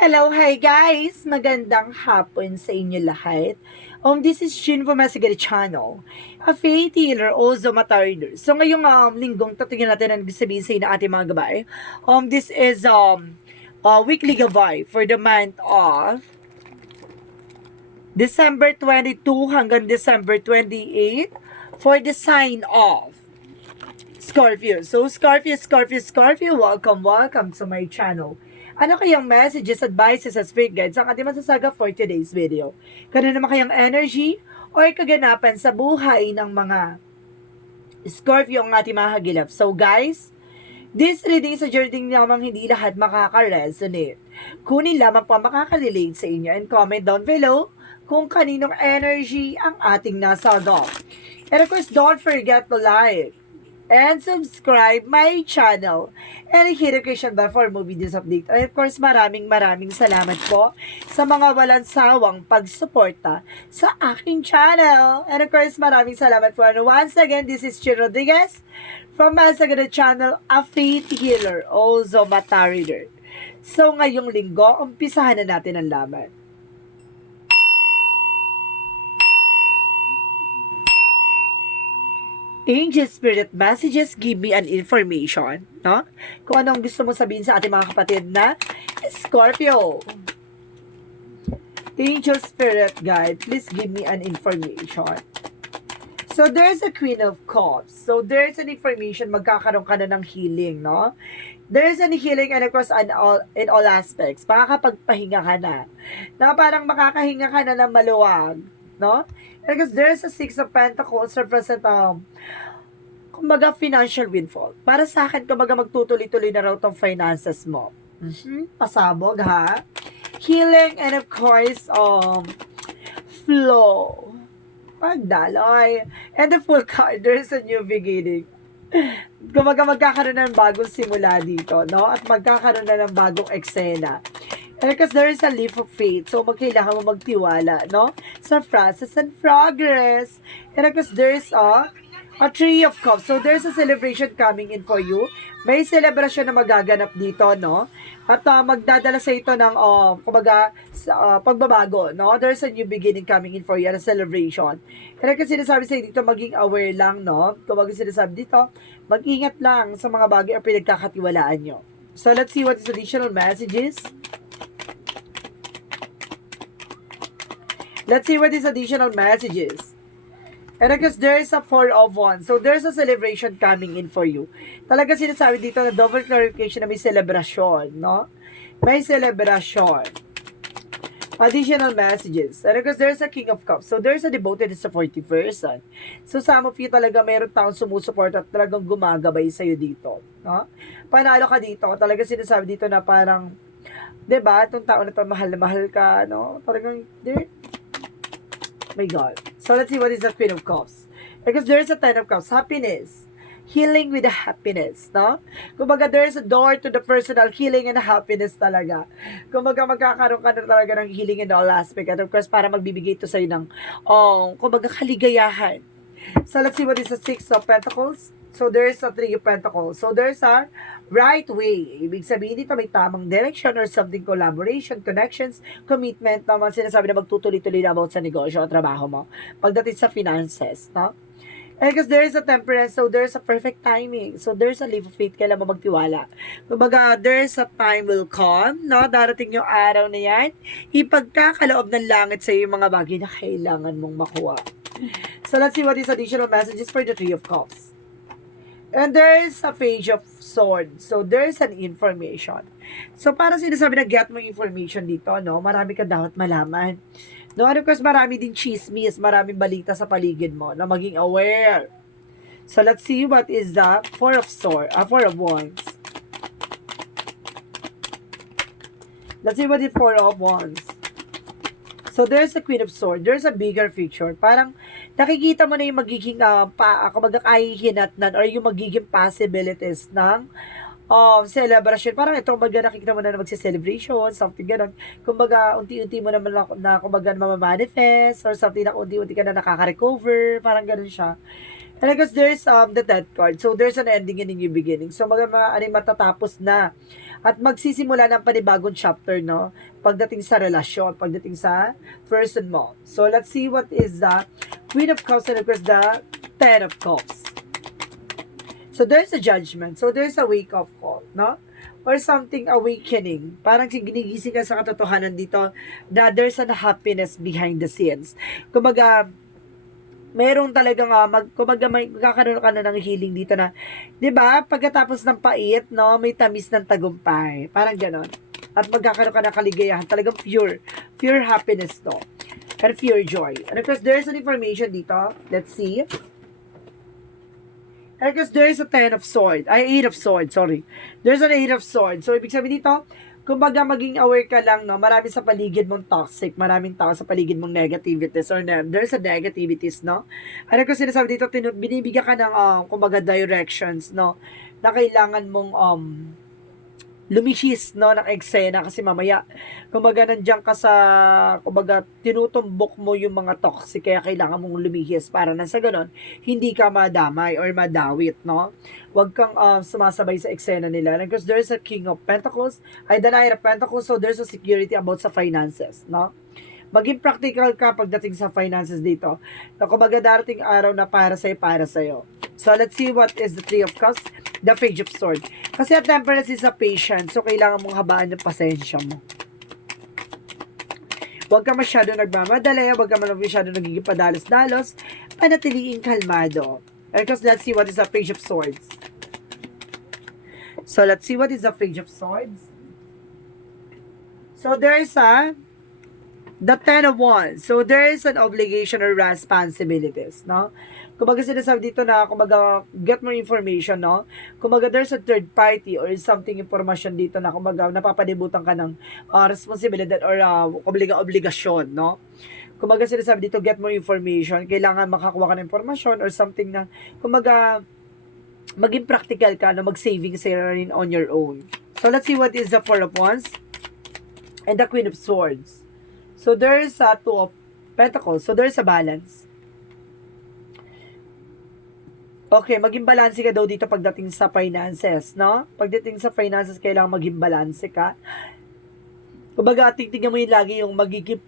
Hello, hi guys! Magandang hapon sa inyo lahat. This is Shin from Masigari Channel, a faith healer, also matarder. So ngayong linggong tatingin natin ang sabihin sa inyo ng ating mga gabay. This is weekly gabay for the month of December 22 hanggang December 28 for the sign of Scorpio. So, Scorpio, welcome to my channel. Ano kayang messages, advices, at spirit guides ang ating masasaga for today's video? Kano naman kayang energy or kaganapan sa buhay ng mga Scorpio ang ating mahagilap? So, guys, this reading is a journey namang hindi lahat makaka-resonate. Kunin lamang po makaka-relate sa inyo and comment down below kung kaninong energy ang ating nasagap. And of course, don't forget to like and subscribe my channel and hit the notification bell for more videos update. And of course, maraming salamat po sa mga walang sawang pagsuporta sa aking channel. And of course, maraming salamat po. And once again, this is Chin Rodriguez from Masagada Channel, a faith healer, also mata reader. So, ngayong linggo, umpisahan na natin ang laman. Angel Spirit Messages, give me an information, no? Kung anong gusto mo sabihin sa ating mga kapatid na Scorpio. Angel Spirit Guide, please give me an information. So, there's a Queen of Cups. So, there's an information, magkakaroon ka na ng healing, no? There's an healing and across in all aspects. Makakapagpahinga ka na. Na parang makakahinga ka na ng maluwag, no? Because there's a Six of Pentacles represent kumbaga financial windfall. Para sa akin, kumbaga magtutuloy-tuloy na raw tong finances mo. Pasabog, ha? Healing and of course, flow. Pagdaloy. And the full card, there's a new beginning. Kumbaga magkakaroon ng bagong simula dito, no? At magkakaroon na ng bagong eksena. Because there is a leap of faith. So, magkailangan mo magtiwala, no? Sa process and progress. And because there's a Three of Cups. So, there's a celebration coming in for you. May celebration na magaganap dito, no? At magdadala sa ito ng, kumbaga, pagbabago, no? There's a new beginning coming in for you and a celebration. Kaya kasi sinasabi sa dito, maging aware lang, no? Kumbaga sinasabi dito, mag-ingat lang sa mga bagay ang pinagkakatiwalaan nyo. So, let's see what is additional messages. Let's see what is additional messages. And because there's a Four of Wands. So, there's a celebration coming in for you. Talaga sinasabi dito na double clarification na may celebration, no? May celebration. Additional messages. And because there's a King of Cups. So, there's a devoted and supportive person. So, some of you talaga mayroon taong sumusuport at talagang gumagabay sa'yo dito. No? Panalo ka dito. Talaga sinasabi dito na parang, diba, itong tao na mahal na mahal ka, no? Talagang, my God. So, let's see what is the Queen of Cups. Because there's a Ten of Cups. Happiness. Healing with the happiness, no? Kumbaga, there's a door to the personal healing and happiness talaga. Kumbaga, magkakaroon ka na talaga ng healing in all aspect. And of course, para magbibigay ito sa'yo ng, kumbaga, kaligayahan. So, let's see what is the Six of Pentacles. So, there's a Three of Pentacles. So, there's a right way. Ibig sabihin dito, may tamang direction or something, collaboration, connections, commitment, naman sinasabi na magtutuloy-tuloy na about sa negosyo o trabaho mo. Pagdating sa finances, no? And because there's a temperance, so there's a perfect timing. So, there's a leap of faith, kailan mo magtiwala. Kumbaga, there's a time will come, no? Darating yung araw na yan. Ipagkakaloob ng langit sa iyo yung mga bagay na kailangan mong makuha. So, let's see what is additional messages for the Three of Cups. And there's a Page of Swords. So, there's an information. So, para sinasabi na get mo information dito, no? Marami ka dapat malaman. No, and of course, marami din chismis, maraming balita sa paligid mo na maging aware. So, let's see what is the Four of Wands. Let's see what is Four of Wands. So, there's a Queen of Swords. There's a bigger picture. Parang, nakikita mo na yung magiging, kahihinatnan or yung magiging possibilities ng celebration. Parang ito, kumbaga nakikita mo na magsi-celebration, something gano'n. Kumbaga, unti-unti mo naman na kumbaga mamamanifest or something na unti-unti ka na nakaka-recover. Parang gano'n siya. And because there's the Death card. So, there's an ending and a new beginning. So, matatapos na At magsisimula ng panibagong chapter, no? Pagdating sa relasyon, pagdating sa person mo. So, let's see what is the Queen of Cups and of course the Ten of Cups. So, there's a judgment. So, there's a wake-up call, no? Or something awakening. Parang ginigising ka sa katotohanan dito na there's an happiness behind the scenes. Kumbaga, merong talagang kumbaga may magkakaroon ka na ng healing dito na, 'di ba? Pagkatapos ng pait, no, may tamis ng tagumpay. Parang gano'n. At magkakaroon ka ng kaligayahan, talagang pure happiness to. And pure joy. And of course, there's an information dito. Let's see. And of course, there's a Eight of Swords, sorry. There's an Eight of Swords. So, ibig sabihin dito, kumbaga maging aware ka lang, no, marami sa paligid mong toxic, maraming tao sa paligid mong negativities or there's a negativities, no? Ano ko sinasabi dito, binibigyan ka ng, kumbaga, directions, no, na kailangan mong, lumihis, no, ng eksena kasi mamaya, kumbaga, nandiyan ka sa, kumbaga, tinutumbok mo yung mga toxic, kaya kailangan mong lumihis para na sa ganon, hindi ka madamay or madawit, no? Huwag kang sumasabay sa eksena nila. Because there's a King of Pentacles, the Knight of Pentacles, so there's a security about sa finances, no? Maging practical ka pagdating sa finances dito. Na kumbaga darating araw na para sa'yo. So, let's see what is the Three of Cups, the Page of Swords. Kasi ang Temperance is a patient, so kailangan mong habaan ng pasensya mo. Huwag ka masyado nagmamadali, huwag ka masyado nagiging padalos-dalos, panatiliing kalmado. Because let's see what is the Page of Swords. So, let's see what is the Page of Swords. So, there is the Ten of Wands. So, there is an obligation or responsibilities, no? Kumbaga sinasabi dito na, kumbaga, get more information, no? Kumbaga, there's a third party or something information dito na, kumbaga, napapalibutan ka ng responsibilidad or obligasyon, no? Kumbaga sinasabi dito, get more information. Kailangan makakuha ka ng information or something na, kumbaga, maging practical ka na mag-savings rin on your own. So, let's see what is the Four of Wands and the Queen of Swords. So, there's a Two of Pentacles. So, there's a balance. Okay, maging balance ka daw dito pagdating sa finances, no? Pagdating sa finances, kailangan maging balance ka. Kumbaga, tingnan mo yung lagi yung magiging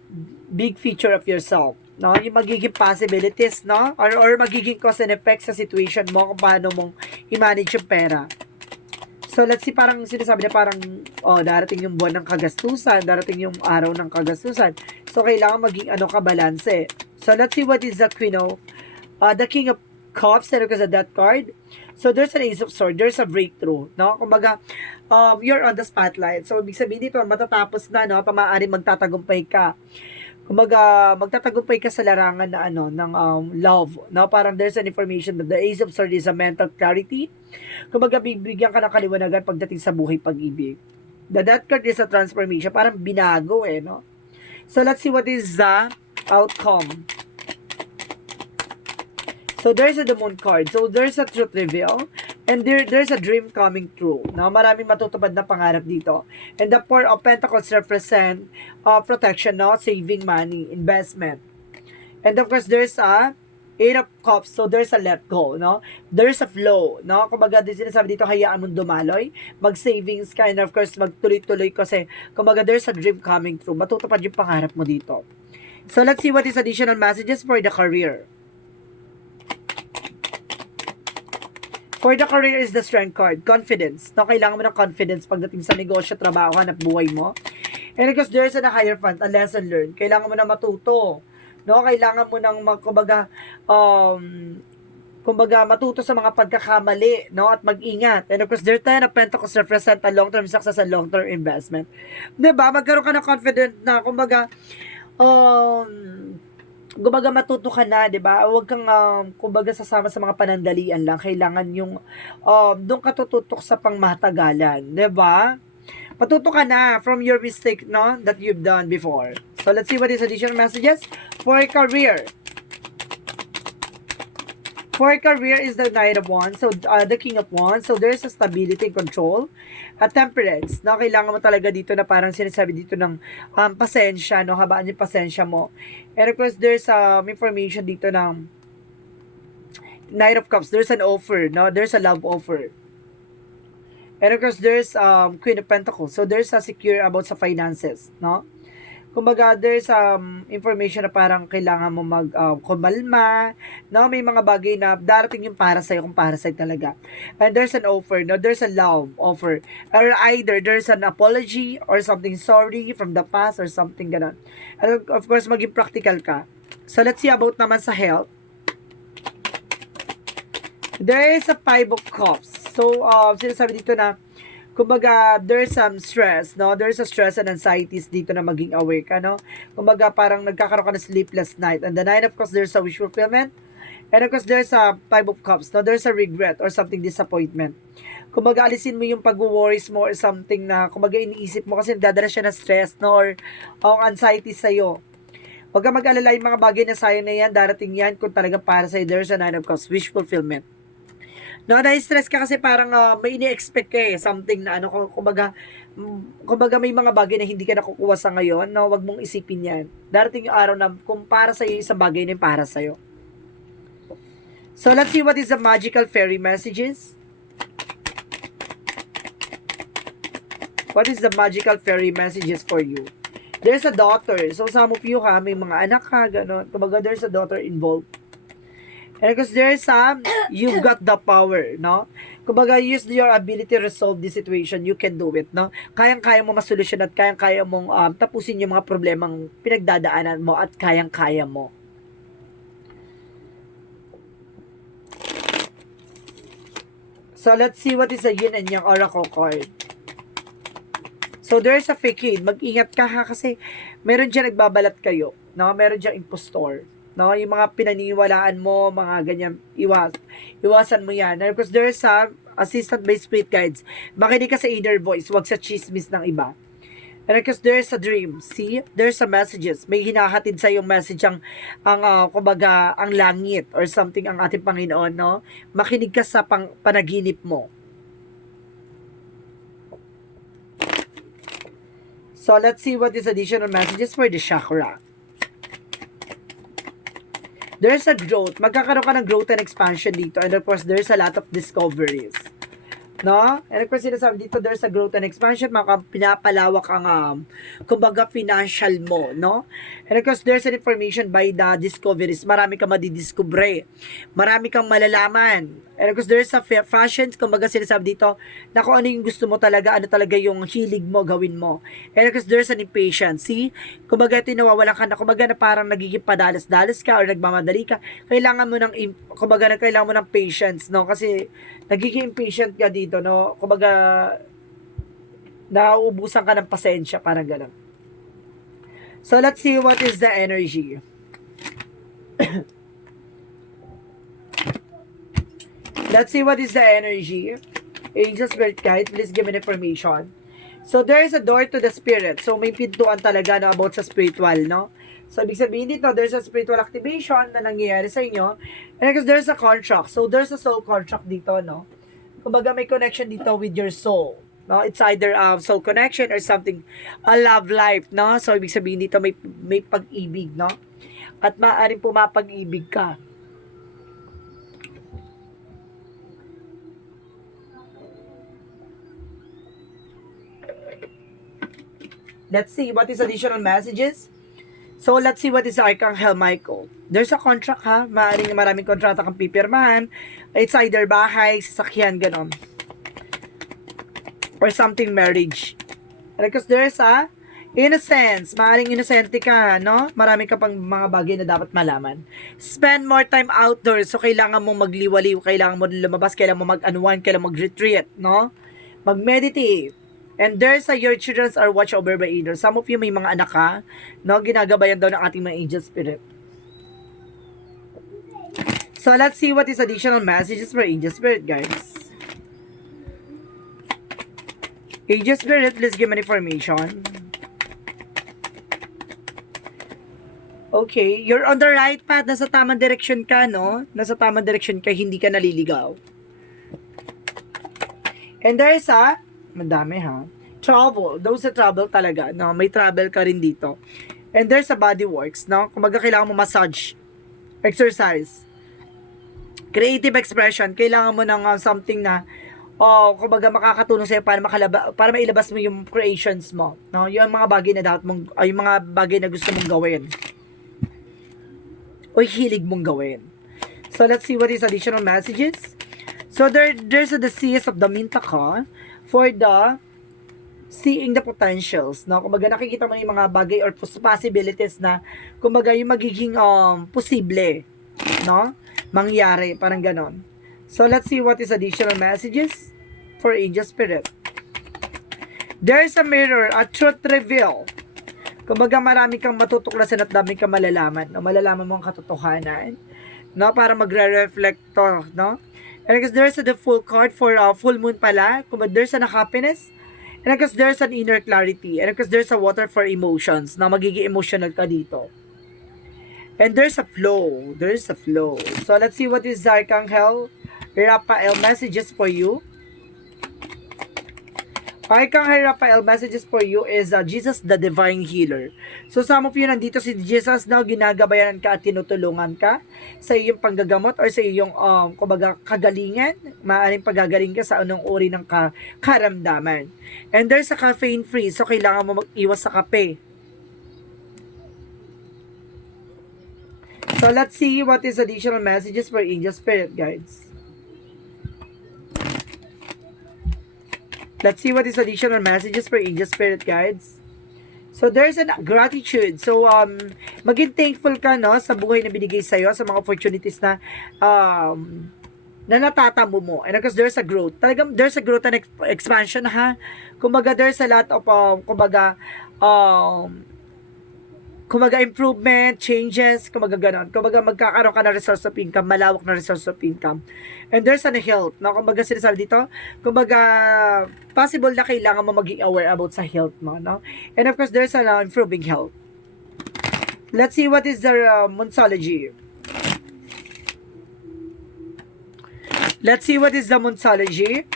big feature of yourself, no? Yung magiging possibilities, no? Or magiging cause and effect sa situation mo kung paano mong i-manage yung pera. So, let's see, parang sinasabi na parang, darating yung buwan ng kagastusan, darating yung araw ng kagastusan. So, kailangan maging kabalanse. So, let's see what is the the King of Cups, and because of that card. So, there's an Ace of Swords, there's a breakthrough, no? Kumbaga, you're on the spotlight. So, ibig sabihin dito, matatapos na, no? Maaaring magtatagumpay ka. Kumbaga, magtatagumpay ka sa larangan na ng love, no? Parang there's an information that the Ace of Swords is a mental clarity. Kumbaga, bibigyan ka ng kaliwanagan pagdating sa buhay pag-ibig. The Death card is a transformation, parang binago no? So, let's see what is the outcome. So, there's the Moon card. So, there's a truth reveal. And there's a dream coming true. No? Maraming matutupad na pangarap dito. And the Four of Pentacles represent protection, no? Saving money, investment. And of course, there's a Eight of Cups. So, there's a let go, no? There's a flow, no? Kumbaga, sinasabi dito, hayaan mong dumaloy. Mag-savings ka. And of course, magtuloy-tuloy kasi, kumbaga, there's a dream coming true. Matutupad yung pangarap mo dito. So, let's see what is additional messages for the career. For the career is the Strength card. Confidence. No, kailangan mo ng confidence pagdating sa negosyo, trabaho, hanap buhay mo. And because there's a higher front, a lesson learned. Kailangan mo na matuto. No, kailangan mo nang kumbaga matuto sa mga pagkakamali, no, at mag-ingat. And of course, their Ten of Pentacles represent a long-term success and long-term investment. 'Di ba? Magkaroon ka ng confident na kumbaga matuto ka na, 'di ba? Huwag kang kumbaga sasama sa mga panandalian lang. Kailangan yung doon ka tututok sa pangmatagalan, 'di ba? Matuto ka na from your mistake, no, that you've done before. So, let's see what is additional messages for career. For career is the Knight of Wands, so the King of Wands. So, there's a stability and control. At temperance, no? Kailangan mo talaga dito na parang sinasabi dito ng pasensya, no? Habaan yung pasensya mo. And of course, there's information dito ng Knight of Cups. There's an offer, no? There's a love offer. And of course, there's Queen of Pentacles. So, there's a secure about sa finances, no? Kumbaga, there's information na parang kailangan mo kumalma, no? May mga bagay na darating yung para sa'yo kung para sa'yo talaga. And there's an offer, no? There's a love offer. Or either there's an apology or something sorry from the past or something ganon. And of course, maging practical ka. So, let's see about naman sa health. There is a Five of Cups. So, sinasabi dito na, kumbaga, there's some stress, no? There's a stress and anxieties dito na maging aware ka, no? Kumbaga, parang nagkakaroon ka ng sleepless night. And the Nine of Cups, there's a wish fulfillment. And of course, there's a Five of Cups, no? There's a regret or something disappointment. Kumbaga, alisin mo yung pag-worries mo or something na, kumbaga, iniisip mo kasi nagdadala siya ng stress, no? Or anxiety sa'yo. Huwag ka mag-alala yung mga bagay na sayang na yan, darating yan kung talagang para sa'yo. There's a Nine of Cups, wish fulfillment. No, na-stress ka kasi parang may ini-expect ka something na kumbaga may mga bagay na hindi ka nakukuha sa ngayon, no, wag mong isipin yan. Darating yung araw na kung para sa'yo, isang bagay na yung para sa'yo. So, let's see what is the magical fairy messages. What is the magical fairy messages for you? There's a daughter. So, some of you may mga anak ka, gano'n. Kumbaga, there's a daughter involved. And because there's you've got the power, no? Kumbaga, use your ability to resolve the situation, you can do it, no? Kayang-kaya mo masolusyon at kayang-kaya mong tapusin yung mga problemang pinagdadaanan mo at kayang-kaya mo. So, let's see what is a yin and yang oracle card. So, there's a facade. Mag-ingat ka ha kasi meron dyan nagbabalat kayo, no? Meron dyan impostor. No, yung mga pinaniniwalaan mo, mga ganyan, iwasan mo yan. And of course, there's assistant by spirit guides. Makinig ka sa inner voice, wag sa chismis ng iba. And of course, there's a dream. See? There's a messages. May hinahatid sa yung message kumbaga, ang langit or something ang ating Panginoon, no? Makinig ka sa panaginip mo. So, let's see what is additional messages for the chakra. There's a growth. Magkakaroon ka ng growth and expansion dito. And of course, there's a lot of discoveries. No? And of course, sinasabi dito, there's a growth and expansion. Pinapalawak ang, kumbaga, financial mo. No? And of course, there's an information by the discoveries. Marami kang madidiscover. Marami kang malalaman. And of course, there's a fashions. Kumbaga, sinasabi dito, na kung ano yung gusto mo talaga, ano talaga yung hilig mo, gawin mo. And of course, there's an impatience. See? Kumbaga, ito yung nawawalan ka na, kumbaga na parang nagiging padalas-dalas ka or nagmamadali ka. Kailangan mo kailangan mo ng patience, no? Kasi, nagiging impatient ka dito, no? Kumbaga, nauubusan ka ng pasensya, parang gano'n. So, let's see what is the energy. Let's see what is the energy. Angel Spirit Guide, please give me information. So, there is a door to the spirit. So, may pintuan talaga na about sa spiritual, no? So, ibig sabihin dito, there's a spiritual activation na nangyayari sa inyo. And because there's a contract. So, there's a soul contract dito, no? Kumbaga, may connection dito with your soul. No? It's either soul connection or something, a love life, no? So, ibig sabihin dito, may pag-ibig, no? At maaaring pumapag-ibig ka. Let's see what is additional messages. So, let's see what is Archangel Michael. There's a contract ha. Maraming kontrata kang pipirmahan. It's either bahay, sasakyan, ganon. Or something marriage. Because there's a innocence. Maaaring inosente ka, no? Marami ka pang mga bagay na dapat malaman. Spend more time outdoors. So, kailangan mo magliwaliw. Kailangan mo lumabas. Kailangan mo mag-unwind. Kailangan mag-retreat, no? Mag-meditate. And there's your children are watched over by angels. Some of you may mga anak ka, no? Ginagabayan daw ng ating mga angel spirit. So, let's see what is additional messages for angel spirit, guys. Angel spirit, please give me information. Okay, you're on the right path. Nasa tamang direction ka, no? Nasa tamang direction ka, hindi ka naliligaw. And there's madami ha. Travel. Those sa travel talaga. No? May travel ka rin dito. And there's a body works. No? Kumaga kailangan mo massage. Exercise. Creative expression. Kailangan mo ng something na kumbaga makakatulong sa'yo para mailabas mo yung creations mo, no? Yung mga bagay na dapat mong, yung mga bagay na gusto mong gawin. O hilig mong gawin. So, let's see what is additional messages. So, there's the seas of the Mintaka for the seeing the potentials, no? Kumbaga nakikita mo yung mga bagay or possibilities na kumbaga yung magiging posible, no? Mangyari, parang ganon. So, let's see what is additional messages for Angel Spirit. There's a mirror, a truth reveal. Kumbaga marami kang matutuklasan at dami kang malalaman, no? Malalaman mo ang katotohanan, no? Para magre-reflect to, no? And because there's the full card for full moon pala, kumbaga there's a happiness, and because there's an inner clarity, and because there's a water for emotions, na magiging emotional ka dito. And there's a flow. There's a flow. So, let's see what is Archangel Raphael messages for you. Archangel Raphael messages for you is Jesus the Divine Healer. So, some of you nandito si Jesus na ginagabayan ka at tinutulungan ka sa iyong panggagamot or sa iyong kumbaga kagalingan. Maaaring pagagaling ka sa anong uri ng karamdaman. And there's a caffeine free. So, kailangan mo mag-iwas sa kape. So, let's see what is additional messages for Angel Spirit Guides. Let's see what is additional messages for Angel Spirit Guides. So, there's a gratitude. So, maging thankful ka, no, sa buhay na binigay sa'yo, sa mga opportunities na natatamo mo. And because there's a growth. Talagang there's a growth and expansion, ha? Kumbaga, there's a lot of, kumbaga improvement, changes, kumbaga ganon. Kumbaga magkakaroon ka na resource of income, malawak na resource of income. And there's an health, no? Kumbaga sinasabi dito, kumbaga possible na kailangan mo maging aware about sa health mo, no? And of course, there's an improving health. Let's see what is the Monsology. Let's see what is the Monsology.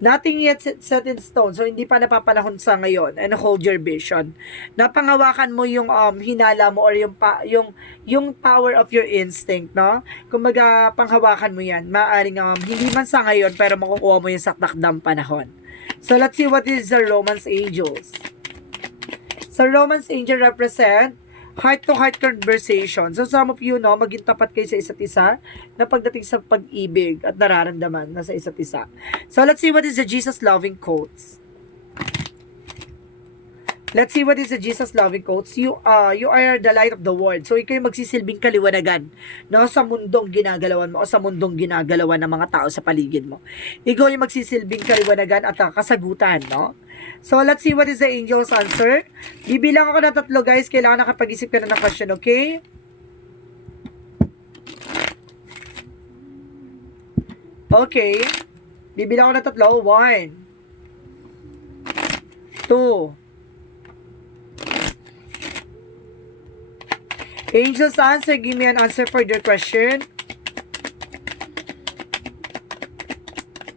Nothing yet set in stone. So, hindi pa napapanahon sa ngayon. And hold your vision. Napangawakan mo yung hinala mo or yung power of your instinct, no? Kumbaga, panghawakan mo yan. Maaring hindi man sa ngayon, pero makukuha mo yung sakdakdang panahon. So, let's see what is the Romance Angels. So, Romance Angel represent heart-to-heart conversation. So, some of you, no, maging tapat kayo sa isa't isa na pagdating sa pag-ibig at nararamdaman na sa isa't isa. So, let's see what is the Jesus-loving quotes. Let's see what is the Jesus-loving quotes. You are the light of the world. So, ikaw yung magsisilbing kaliwanagan, no, sa mundong ginagalawan mo o sa mundong ginagalawan ng mga tao sa paligid mo. Ikaw yung magsisilbing kaliwanagan at kasagutan, no? So, let's see what is the angel's answer. Bibilang ako ng 3, guys. Kailangan nakapag-isip ka na ng question, okay? Okay. Bibilang ako ng 3. 1. 2. Angel's answer. Give me an answer for your question.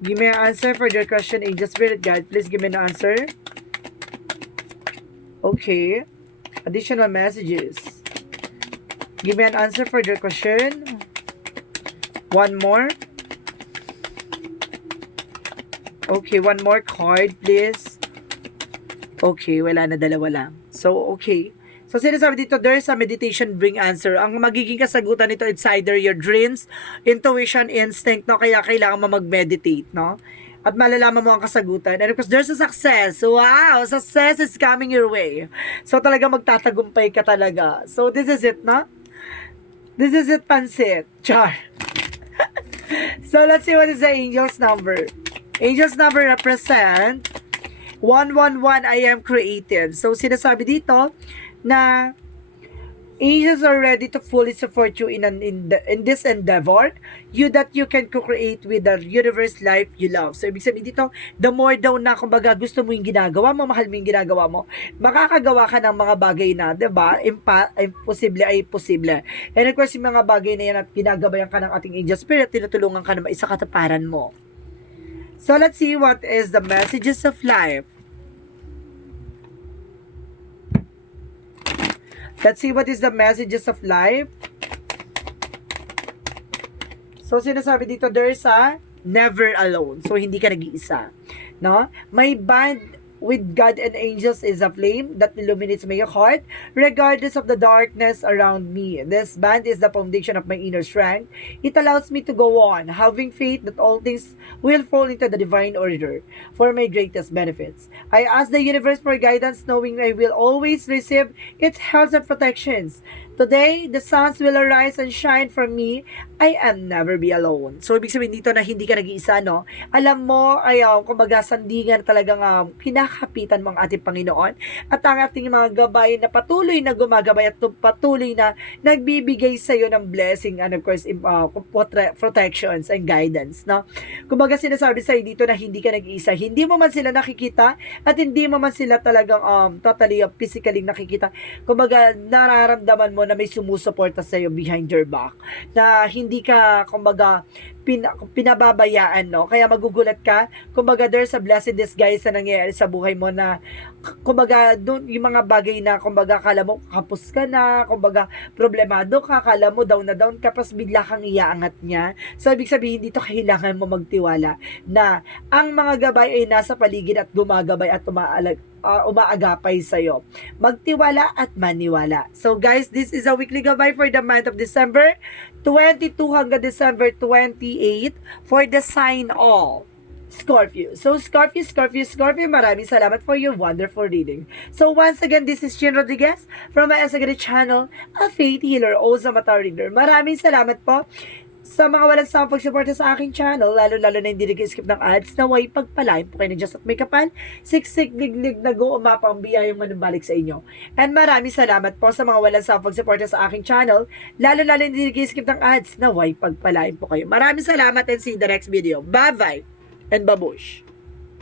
Give me an answer for your question, Angel Spirit Guide. Please give me an answer. Okay. Additional messages. Give me an answer for your question. One more. Okay, one more card, please. Okay, wala na, 2 lang. So, okay. So, sinasabi dito, there's a meditation bring answer. Ang magiging kasagutan nito, it's either your dreams, intuition, instinct, no? Kaya kailangan mo mag-meditate, no? At malalaman mo ang kasagutan. And of course, there's a success. Wow! Success is coming your way. So, talaga magtatagumpay ka talaga. So, this is it, no? This is it, pansit. Char. So, let's see what is the angel's number. Angel's number represent 111, I am creative. So, sinasabi dito, na angels are ready to fully support you in this endeavor, you can co-create with the universe life you love. So, ibig sabihin dito, the more daw na, kumbaga, gusto mo yung ginagawa mo, mahal mo yung ginagawa mo, makakagawa ka ng mga bagay na, diba? Imposible ay posible. And of course, yung mga bagay na yan at ginagabayan ka ng ating angel spirit, tinutulungan ka na maisa kataparan mo. So, let's see what is the messages of life. Let's see what is the messages of life. So, sinasabi dito, there's a never alone. So, hindi ka nag-iisa. No? May band with God and angels is a flame that illuminates my heart regardless of the darkness around me. This band is the foundation of my inner strength. It allows me to go on, having faith that all things will fall into the divine order for my greatest benefits. I ask the universe for guidance, knowing I will always receive its help and protections. Today, the suns will arise and shine from me. I am never be alone. So, ibig sabihin dito na hindi ka nag-iisa, no? Alam mo, ay, kumbaga, sandingan talagang kinakapitan mo ang ating Panginoon at ang ating mga gabay na patuloy na gumagabay at patuloy na nagbibigay sa iyo ng blessing and of course, protections and guidance, no? Kumbaga, sinasabi sa iyo dito na hindi ka nag-iisa. Hindi mo man sila nakikita at hindi mo man sila talagang totally physically nakikita. Kumbaga, nararamdaman mo na may sumusuporta sa iyo behind your back. Na hindi ka, kumbaga, pinababayaan, no? Kaya magugulat ka, kumbaga, there's a blessed disguise na nangyayari sa buhay mo na, kumbaga, doon, yung mga bagay na, kumbaga, kala mo, kapos ka na, kumbaga, problemado ka, kala mo, down na down ka, pas bigla kang iaangat niya. So, ibig sabihin, dito kailangan mo magtiwala na ang mga gabay ay nasa paligid at gumagabay at umaagapay sa'yo. Magtiwala at maniwala. So guys, this is a weekly gabay for the month of December 22 hanggang December 28 for the sign of Scorpio. So Scorpio, maraming salamat for your wonderful reading. So once again, this is Chin Rodriguez from my Asagari channel, a faith healer, also mata reader. Maraming salamat po sa mga walang sawang pagsuporta sa aking channel, lalo-lalo na hindi nag-skip ng ads, naway pagpalain po kayo ng Diyos at may kapal, siksik, liglig, nago, umapa ang biyayang manumbalik sa inyo. And maraming salamat po sa mga walang sawang pagsuporta sa aking channel, lalo-lalo na hindi nag-skip ng ads, naway pagpalain po kayo. Maraming salamat and see you in the next video. Bye-bye and babush!